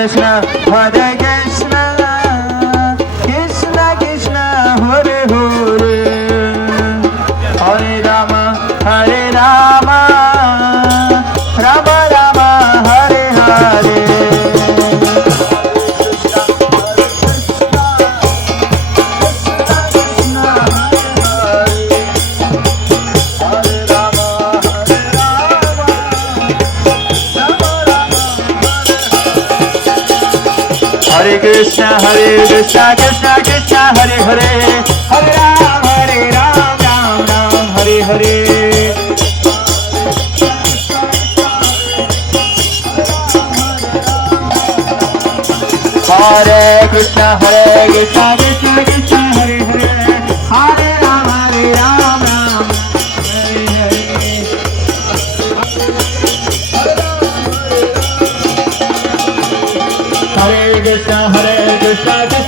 Krishna, Krishna Krishna, Hare Hare, Hare Rama, Rama Rama, Hare Hare. Hare Krishna, Krishna Krishna, Hare Hare, Hare Ram, Ram Ram, Hare Hare. Hare Krishna, Krishna Krishna, Hare Hare, Hare Ram, Ram Ram, Hare Hare. Hare Krishna, Krishna